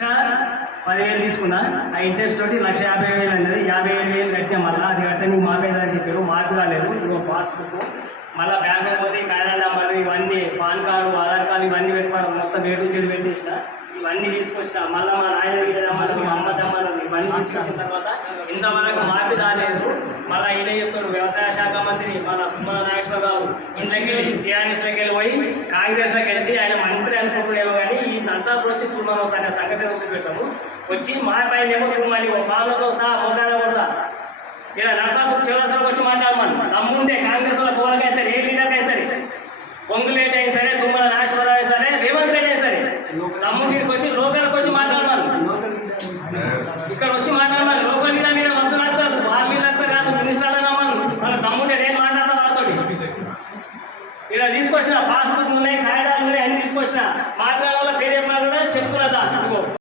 10,000 తీసుకున్నా. ఆ ఇంట్రెస్ట్ తోటి 1,50,000 అన్నది. 57,000 కట్టినా. మళ్ళీ అది కడితే నీకు మాపేదని చెప్పారు. మార్పు రాలేదు. ఇదిగో పాస్బుక్, మళ్ళీ బ్యాంకు పోతే కాయిదాల నెంబర్లు ఇవన్నీ, పాన్ కార్డు, ఆధార్ కార్డు ఇవన్నీ పెట్టుకోవాలి. మొత్తం ఏడు చెడు పెట్టేసిన. ఇవన్నీ తీసుకొచ్చిన. మళ్ళీ మా నాయన దమ్మలు, మా అమ్మ దమ్మలు ఇవన్నీ తీసుకొచ్చిన తర్వాత ఇంతవరకు మార్పు రాలేదు. మళ్ళీ ఈయన చెప్తారు వ్యవసాయ శాఖ మంత్రి మన తుమ్మల నాగేశ్వరరావు ఇంట్లోకి టీఆర్ఎస్లోకి వెళ్ళి పోయి కాంగ్రెస్లోకి వెళ్ళి ఆయన మంత్రి అనుకుంటున్నామో కానీ ఈ నర్సాపూర్ వచ్చి ఫుల్ మనం అనే సంగతి వస్తుంది పెట్టాము. వచ్చి మా పైన ఏమో ఫుల్ మనీ ఫామ్లతో సహా మోకాడ కొడతా. ఇలా నర్సాపూర్ చివరసలకు వచ్చి మాట్లాడమని దమ్ముంటే కాంగ్రెస్లో పోలకైనా సరే, ఏ లీడర్కి అయినా సరే, పొంగులేట్ అయినా సరే, తుమ్మల నాగేశ్వరరావు అయినా సరే, రేవంత్ రెడ్డి అయినా సరే, దమ్ముంటికి వచ్చి లోకల్కి వచ్చి